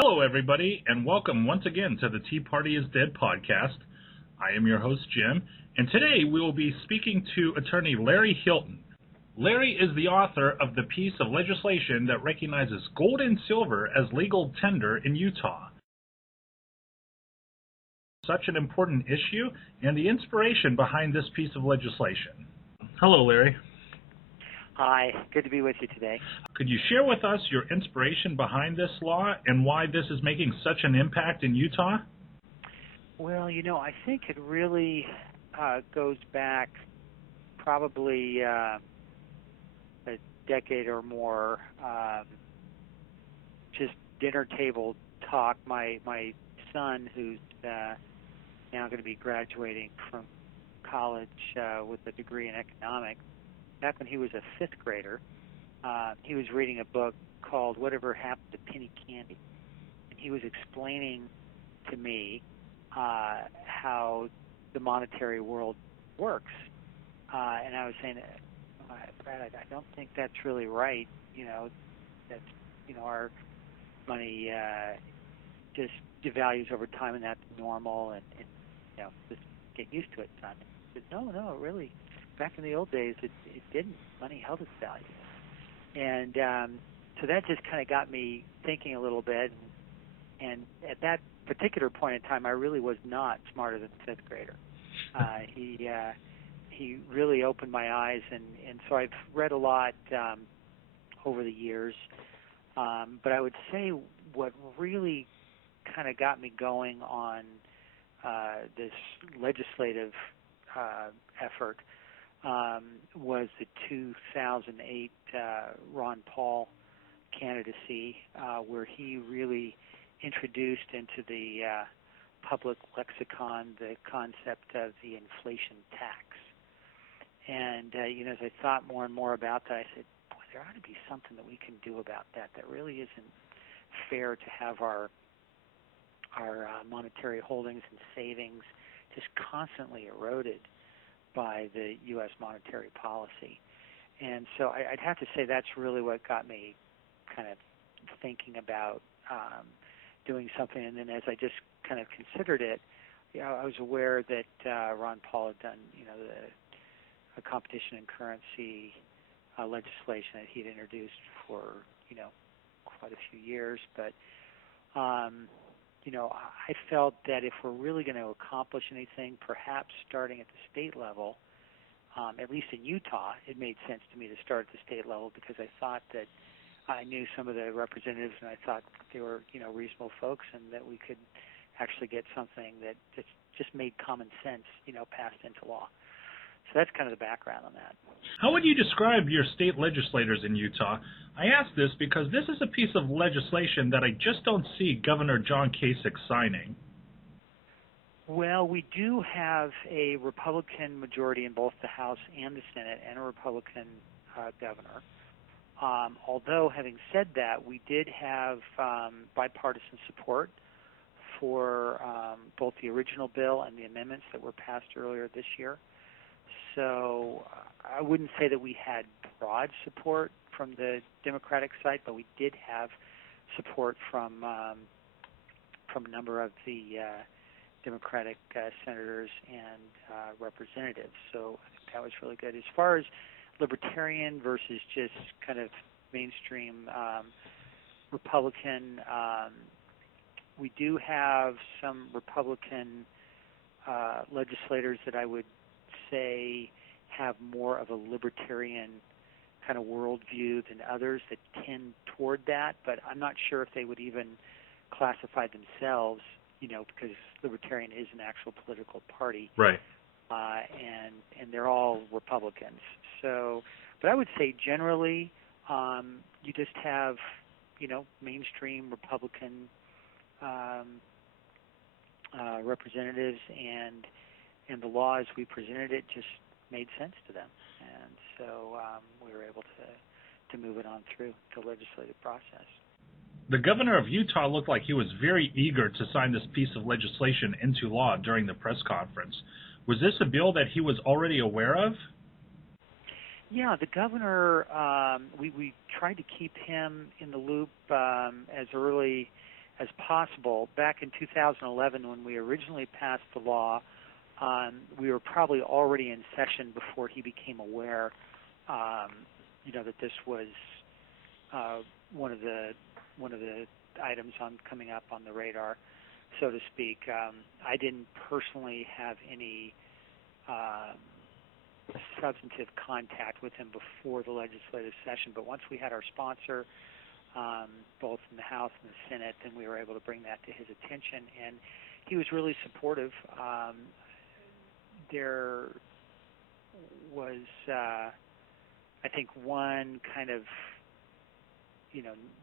Hello, everybody, and welcome once again to the Tea Party is Dead podcast. I am your host, Jim, and today we will be speaking to attorney Larry Hilton. Larry is the author of the piece of legislation that recognizes gold and silver as legal tender in Utah. Such an important issue and the inspiration behind this piece of legislation. Hello, Larry. Hi, good to be with you today. Could you share with us your inspiration behind this law and why this is making such an impact in Utah? Well, I think it really goes back probably a decade or more. Just dinner table talk. My son, who's now going to be graduating from college with a degree in economics, back when he was a fifth grader, he was reading a book called Whatever Happened to Penny Candy. And he was explaining to me how the monetary world works. And I was saying, Brad, I don't think that's really right. That's, our money just devalues over time, and that's normal, and just get used to it, son. He said, no, really. Back in the old days, it didn't. Money held its value. And so that just kind of got me thinking a little bit. And at that particular point in time, I really was not smarter than the fifth grader. He really opened my eyes, and so I've read a lot over the years. But I would say what really kind of got me going on this legislative effort was the 2008 Ron Paul candidacy, where he really introduced into the public lexicon the concept of the inflation tax. And, as I thought more and more about that, I said, boy, there ought to be something that we can do about that. That really isn't fair to have our monetary holdings and savings just constantly eroded by the U.S. monetary policy. And so I'd have to say that's really what got me kind of thinking about doing something. And then as I just kind of considered it, I was aware that Ron Paul had done, the competition and currency legislation that he'd introduced for, quite a few years. But I felt that if we're really going to accomplish anything, perhaps starting at the state level, at least in Utah, it made sense to me to start at the state level because I thought that I knew some of the representatives and I thought they were, reasonable folks and that we could actually get something that just made common sense, passed into law. So that's kind of the background on that. How would you describe your state legislators in Utah? I ask this because this is a piece of legislation that I just don't see Governor John Kasich signing. Well, we do have a Republican majority in both the House and the Senate and a Republican governor. Although, having said that, we did have bipartisan support for both the original bill and the amendments that were passed earlier this year. So I wouldn't say that we had broad support from the Democratic side, but we did have support from a number of the Democratic senators and representatives. So I think that was really good. As far as libertarian versus just kind of mainstream Republican, we do have some Republican legislators that I would say have more of a libertarian kind of worldview than others that tend toward that, but I'm not sure if they would even classify themselves, because libertarian is an actual political party. Right. And they're all Republicans. So, but I would say generally you just have, mainstream Republican representatives and the law as we presented it just made sense to them. And so we were able to move it on through the legislative process. The governor of Utah looked like he was very eager to sign this piece of legislation into law during the press conference. Was this a bill that he was already aware of? Yeah, the governor, we tried to keep him in the loop as early as possible. Back in 2011, when we originally passed the law, we were probably already in session before he became aware, that this was one of the items coming up on the radar, so to speak. I didn't personally have any substantive contact with him before the legislative session, but once we had our sponsor, both in the House and the Senate, then we were able to bring that to his attention, and he was really supportive. There was, I think, one kind of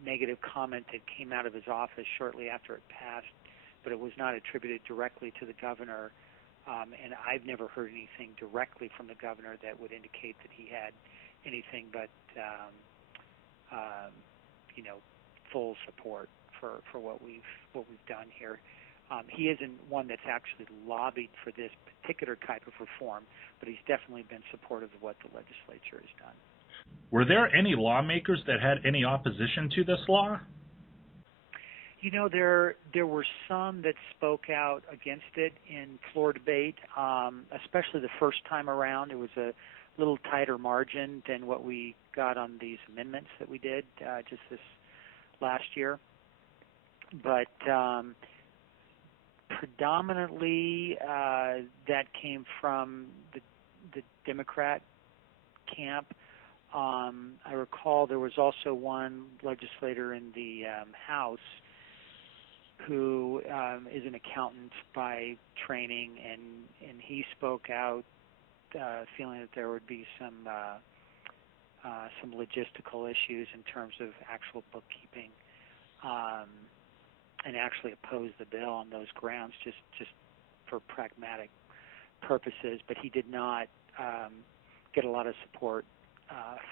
negative comment that came out of his office shortly after it passed, but it was not attributed directly to the governor, and I've never heard anything directly from the governor that would indicate that he had anything but full support for what we've done here. He isn't one that's actually lobbied for this particular type of reform, but he's definitely been supportive of what the legislature has done. Were there any lawmakers that had any opposition to this law? There were some that spoke out against it in floor debate, especially the first time around. It was a little tighter margin than what we got on these amendments that we did just this last year. But predominantly that came from the Democrat camp. I recall there was also one legislator in the House who is an accountant by training, and he spoke out, feeling that there would be some logistical issues in terms of actual bookkeeping, and actually opposed the bill on those grounds, just for pragmatic purposes. But he did not get a lot of support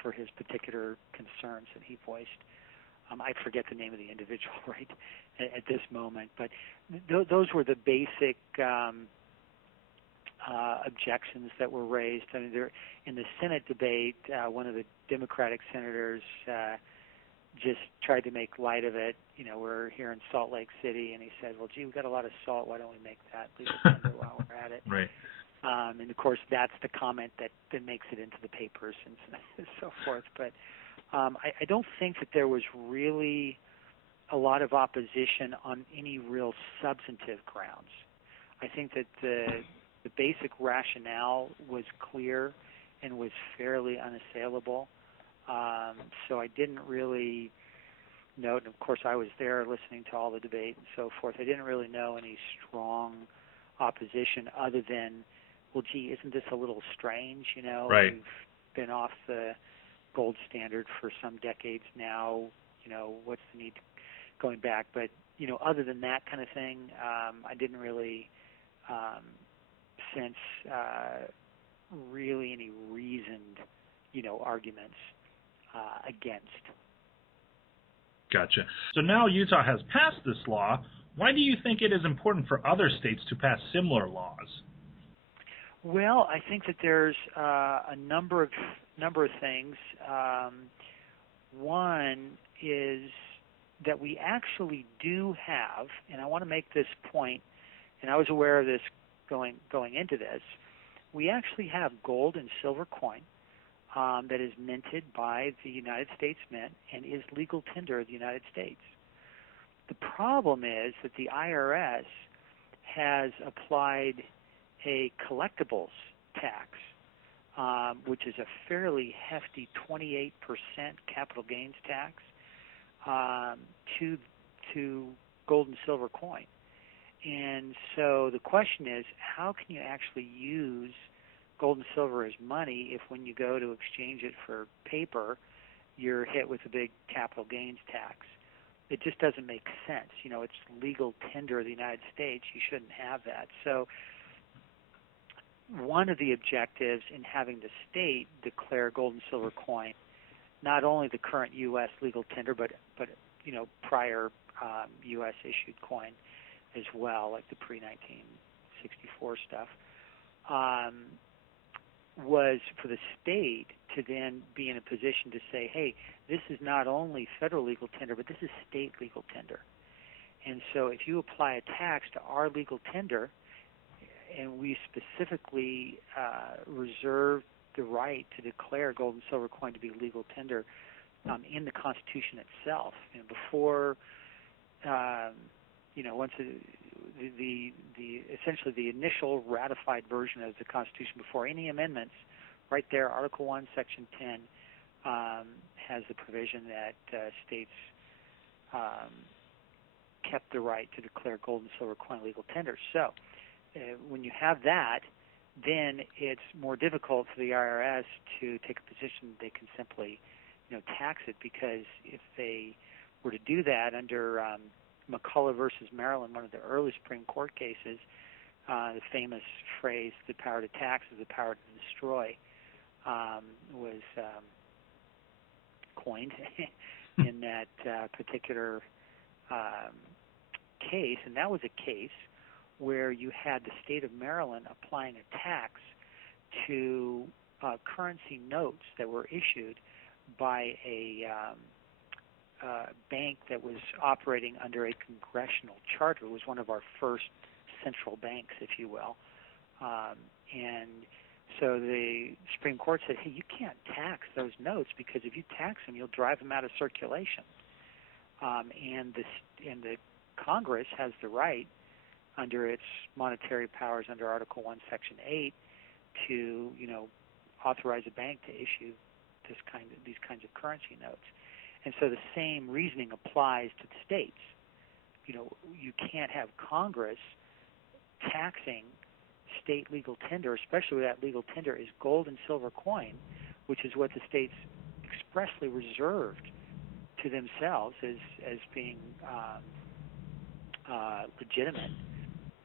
for his particular concerns that he voiced. I forget the name of the individual right at this moment, but those were the basic objections that were raised. I mean, in the Senate debate, one of the Democratic senators just tried to make light of it. We're here in Salt Lake City, and he said, "Well, gee, we've got a lot of salt. Why don't we make that legal tender while we're at it?" Right. And of course, that's the comment that makes it into the papers and so forth. But I don't think that there was really a lot of opposition on any real substantive grounds. I think that the basic rationale was clear and was fairly unassailable. So I didn't really note, and of course I was there listening to all the debate and so forth, I didn't really know any strong opposition other than, well, gee, isn't this a little strange? Right. We've been off the gold standard for some decades now. What's the need going back? But, other than that kind of thing, I didn't really sense really any reasoned, arguments against. Gotcha. So now Utah has passed this law. Why do you think it is important for other states to pass similar laws? Well, I think that there's a number of things. One is that we actually do have, and I want to make this point, and I was aware of this going into this, we actually have gold and silver coin that is minted by the United States Mint and is legal tender of the United States. The problem is that the IRS has applied a collectibles tax, which is a fairly hefty 28% capital gains tax, to gold and silver coin. And so the question is, how can you actually use gold and silver as money if when you go to exchange it for paper, you're hit with a big capital gains tax? It just doesn't make sense. It's legal tender of the United States. You shouldn't have that. So one of the objectives in having the state declare gold and silver coin, not only the current U.S. legal tender, but prior U.S. issued coin as well, like the pre-1964 stuff, was for the state to then be in a position to say, hey, this is not only federal legal tender, but this is state legal tender. And so if you apply a tax to our legal tender, and we specifically reserve the right to declare gold and silver coin to be legal tender in the Constitution itself, before once the essentially the initial ratified version of the Constitution, before any amendments, right there, Article 1, Section 10 has the provision that states kept the right to declare gold and silver coin legal tender. So when you have that, then it's more difficult for the IRS to take a position they can simply tax it, because if they were to do that under McCullough versus Maryland, one of the early Supreme Court cases, the famous phrase, the power to tax is the power to destroy, was coined in that particular case. And that was a case where you had the state of Maryland applying a tax to currency notes that were issued by a bank that was operating under a congressional charter. It was one of our first central banks, if you will. And so the Supreme Court said, hey, you can't tax those notes, because if you tax them, you'll drive them out of circulation. And the Congress has the right, under its monetary powers under Article 1, Section 8, to authorize a bank to issue these kinds of currency notes. And so the same reasoning applies to the states. You can't have Congress taxing state legal tender, especially where that legal tender is gold and silver coin, which is what the states expressly reserved to themselves as being legitimate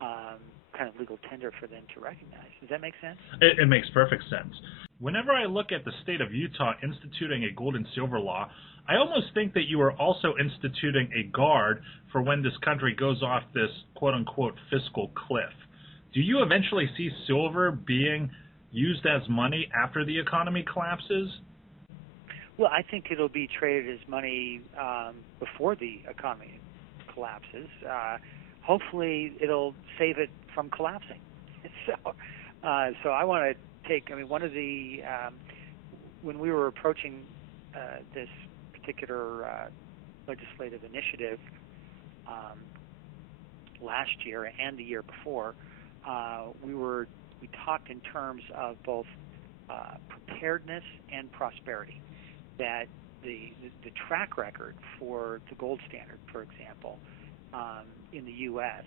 kind of legal tender for them to recognize. Does that make sense? It makes perfect sense. Whenever I look at the state of Utah instituting a gold and silver law, I almost think that you are also instituting a guard for when this country goes off this quote-unquote fiscal cliff. Do you eventually see silver being used as money after the economy collapses? Well, I think it'll be traded as money before the economy collapses. Hopefully, it'll save it from collapsing. So I want to take. One of the when we were approaching this particular legislative initiative last year and the year before, we talked in terms of both preparedness and prosperity. That the track record for the gold standard, for example, in the U.S.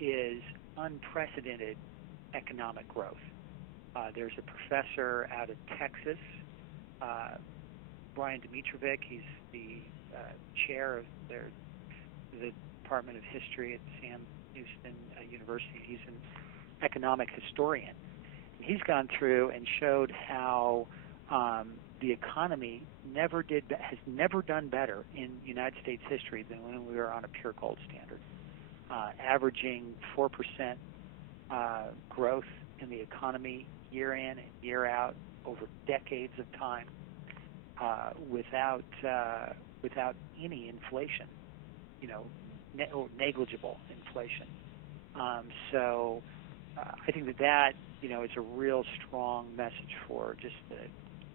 is unprecedented economic growth. There's a professor out of Texas, Brian Dimitrovic. He's the chair of the Department of History at Sam Houston University. He's an economic historian. And he's gone through and showed how the economy has never done better in United States history than when we were on a pure gold standard, averaging 4% growth in the economy year in and year out over decades of time, without any inflation, negligible inflation. So I think that is a real strong message for just the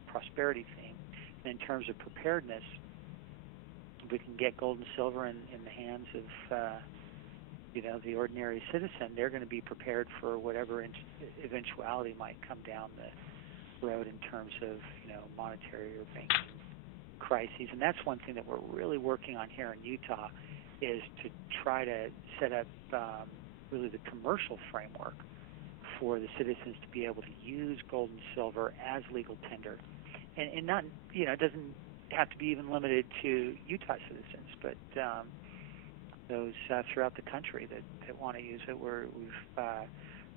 prosperity theme. And in terms of preparedness, if we can get gold and silver in the hands of the ordinary citizen, they're going to be prepared for whatever eventuality might come down the road in terms of monetary or banking crises. And that's one thing that we're really working on here in Utah, is to try to set up really the commercial framework for the citizens to be able to use gold and silver as legal tender, and not it doesn't have to be even limited to Utah citizens, but those throughout the country that want to use it. We've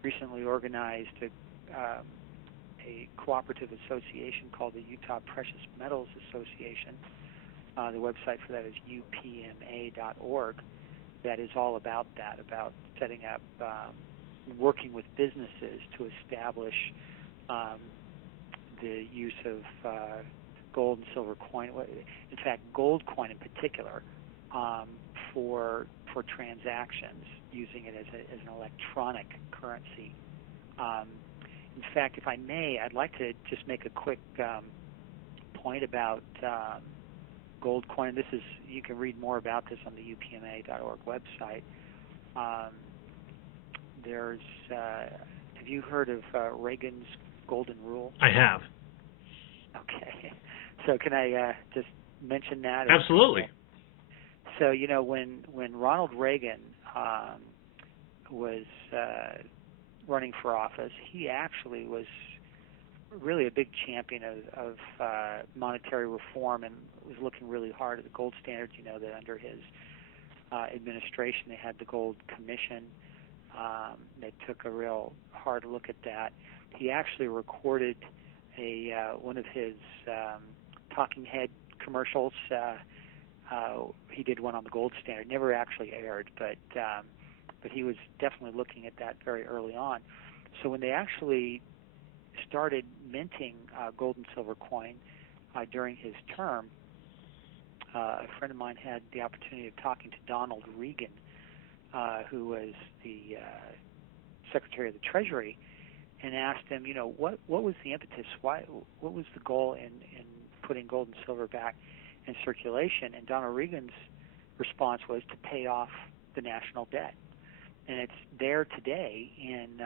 recently organized a cooperative association called the Utah Precious Metals Association. The website for that is upma.org. That is all about that, about setting up, working with businesses to establish the use of gold and silver coin. In fact, gold coin in particular, for for transactions, using it as an electronic currency. In fact, if I may, I'd like to just make a quick point about gold coin. You can read more about this on the upma.org website. Have you heard of Reagan's Golden Rule? I have. Okay. So can I just mention that? Absolutely. So, when Ronald Reagan was running for office, he actually was really a big champion of monetary reform and was looking really hard at the gold standards. That under his administration they had the Gold Commission. They took a real hard look at that. He actually recorded one of his talking head commercials. He did one on the gold standard. Never actually aired, but he was definitely looking at that very early on. So when they actually started minting gold and silver coin during his term, a friend of mine had the opportunity of talking to Donald Regan, who was the Secretary of the Treasury, and asked him, what was the impetus? What was the goal in putting gold and silver back in circulation? And Donald Regan's response was to pay off the national debt. And it's there today in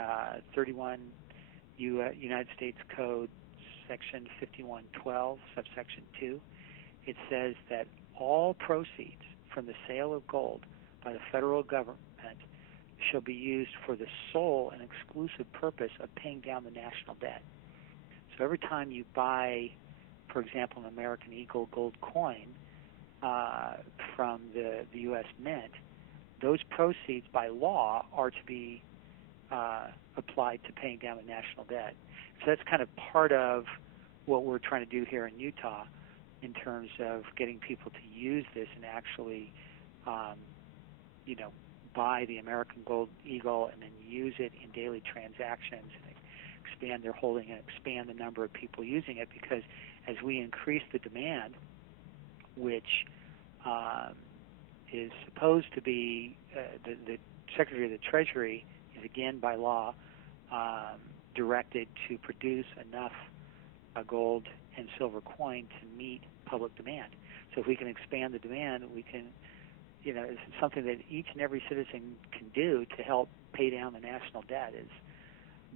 31 United States Code, Section 5112, subsection 2. It says that all proceeds from the sale of gold by the federal government shall be used for the sole and exclusive purpose of paying down the national debt. So every time you buy, for example, an American Eagle gold coin from the U.S. Mint, those proceeds by law are to be applied to paying down the national debt. So that's kind of part of what we're trying to do here in Utah in terms of getting people to use this and actually, buy the American Gold Eagle and then use it in daily transactions and expand their holding and expand the number of people using it, because as we increase the demand, which is supposed to be the Secretary of the Treasury is again by law directed to produce enough gold and silver coin to meet public demand. So if we can expand the demand, we can, it's something that each and every citizen can do to help pay down the national debt is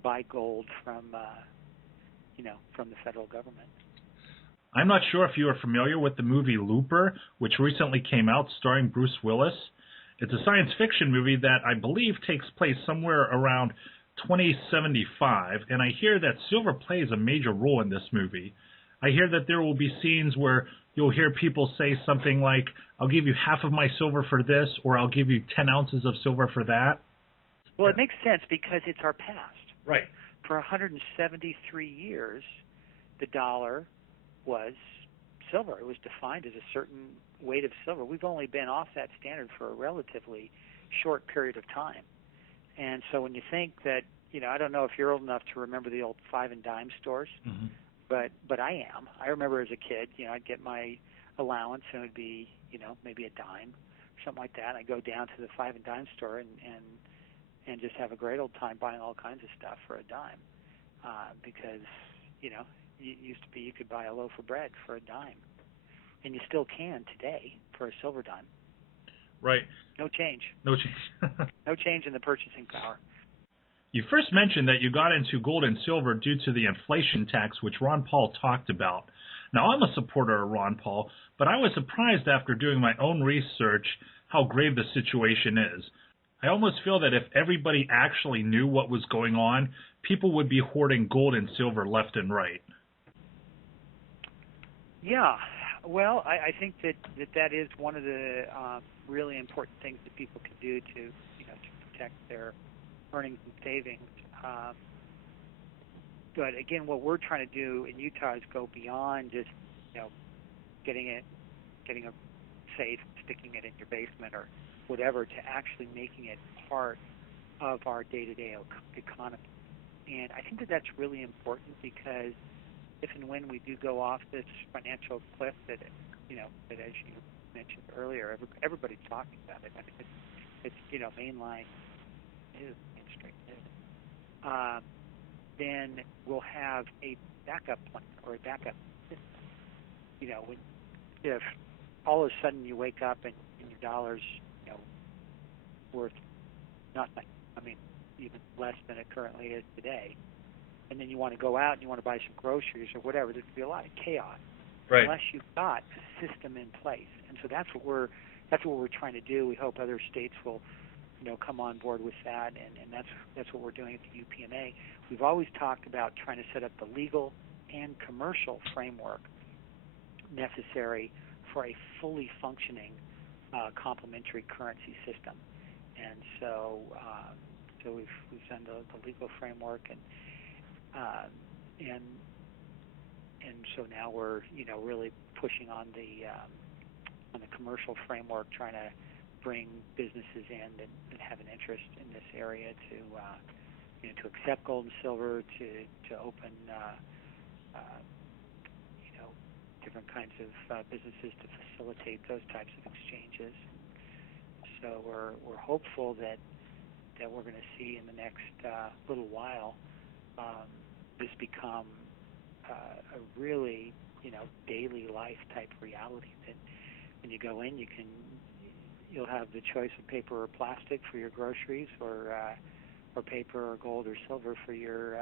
buy gold from the federal government. I'm not sure if you are familiar with the movie Looper, which recently came out starring Bruce Willis. It's a science fiction movie that I believe takes place somewhere around 2075, and I hear that silver plays a major role in this movie. I hear that there will be scenes where you'll hear people say something like, I'll give you half of my silver for this, or I'll give you 10 ounces of silver for that. Well, it makes sense because it's our past. Right. For 173 years, the dollar was silver. It was defined as a certain weight of silver. We've only been off that standard for a relatively short period of time. And so when you think that, I don't know if you're old enough to remember the old 5 and dime stores, Mm-hmm. but I am. I remember as a kid, I'd get my allowance and it would be, maybe a dime, something like that. I'd go down to the 5 and dime store and just have a great old time buying all kinds of stuff for a dime, because, it used to be you could buy a loaf of bread for a dime, and you still can today for a silver dime. Right. No change. No change. No change in the purchasing power. You first mentioned that you got into gold and silver due to the inflation tax, which Ron Paul talked about. Now, I'm a supporter of Ron Paul, but I was surprised after doing my own research how grave the situation is. I almost feel that if everybody actually knew what was going on, people would be hoarding gold and silver left and right. Yeah, well, I think that is one of the really important things that people can do to protect their earnings and savings. But again, what we're trying to do in Utah is go beyond just getting a safe, sticking it in your basement or whatever, to actually making it part of our day-to-day economy. And I think that that's really important, because if and when we do go off this financial cliff that as you mentioned earlier, everybody's talking about it. I mean, it's mainline news, mainstream news, then we'll have a backup plan or a backup system. If all of a sudden you wake up and your dollar's worth nothing, even less than it currently is today, and then you want to go out and you want to buy some groceries or whatever, there's going to be a lot of chaos, right, unless you've got a system in place. And so that's what we're trying to do. We hope other states will come on board with that, and that's what we're doing at the UPMA. We've always talked about trying to set up the legal and commercial framework necessary for a fully functioning complementary currency system. And so we've done the legal framework, and so now we're really pushing on the commercial framework, trying to bring businesses in that have an interest in this area to accept gold and silver, to open different kinds of businesses to facilitate those types of exchanges. So we're hopeful that we're going to see in the next little while this become a really daily life type reality, that when you go in, you'll have the choice of paper or plastic for your groceries, or paper or gold or silver for your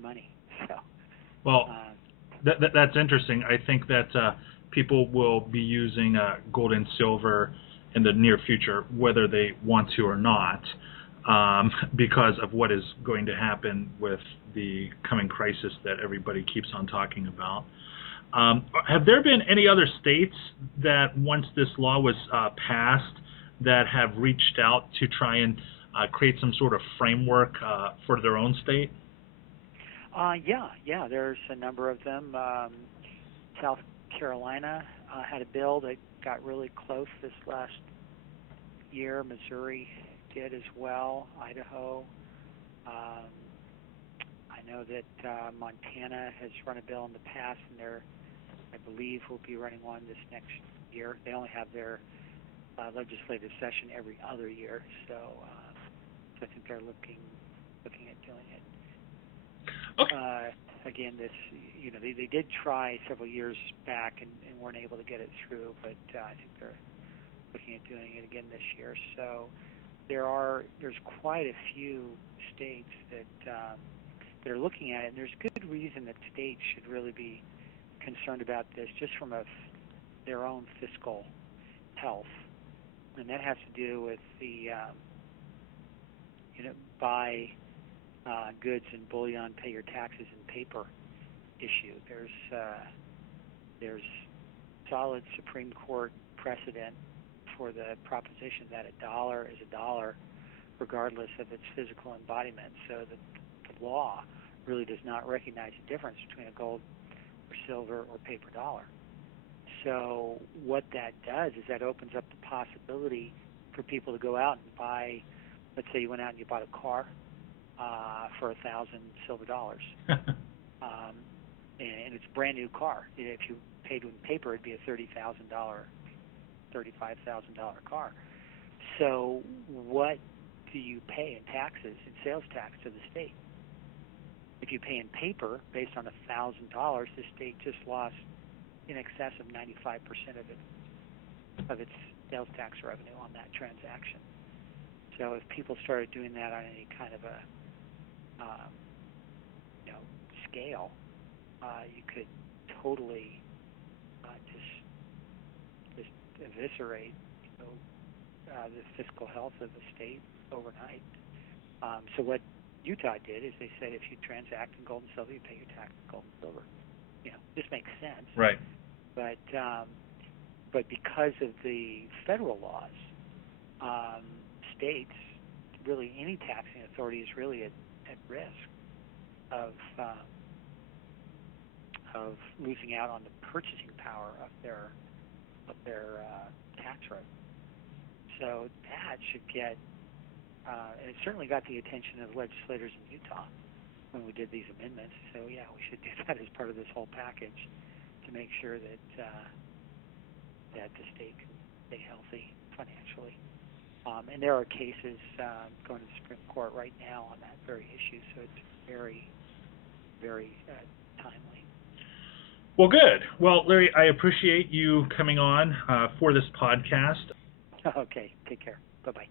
money. So well, that's interesting. I think that people will be using gold and silver in the near future, whether they want to or not, because of what is going to happen with the coming crisis that everybody keeps on talking about. Have there been any other states that, once this law was passed, that have reached out to try and create some sort of framework for their own state? Yeah, there's a number of them. South Carolina had a bill that got really close this last year. Missouri did as well. Idaho. I know that Montana has run a bill in the past, and I believe will be running one this next year. They only have their legislative session every other year, so I think they're looking at doing it. Okay. Again, they did try several years back and weren't able to get it through, but I think they're looking at doing it again this year. So there's quite a few states that are looking at it, and there's good reason that states should really be concerned about this, just from their own fiscal health, and that has to do with the buy goods and bullion, pay your taxes in paper issue. There's solid Supreme Court precedent for the proposition that a dollar is a dollar regardless of its physical embodiment. So the law really does not recognize a difference between a gold or silver or paper dollar. So what that does is that opens up the possibility for people to go out and buy, let's say you went out and you bought a car for 1,000 silver dollars. And it's a brand new car. If you paid in paper, it'd be a $30,000, $35,000 car. So what do you pay in taxes, in sales tax to the state? If you pay in paper based on $1,000, the state just lost in excess of 95% of its sales tax revenue on that transaction. So if people started doing that on any kind of a scale, you could totally just eviscerate the fiscal health of the state overnight. So what Utah did is they said if you transact in gold and silver, you pay your tax in gold and silver. This makes sense. Right. But because of the federal laws, states, really any taxing authority is really at risk of losing out on the purchasing power of their tax rate. So that should get, and it certainly got the attention of legislators in Utah when we did these amendments. So yeah, we should do that as part of this whole package to make sure that the state can stay healthy financially. And there are cases going to the Supreme Court right now on that very issue, so it's very, very timely. Well, good. Well, Larry, I appreciate you coming on for this podcast. Okay, take care. Bye-bye.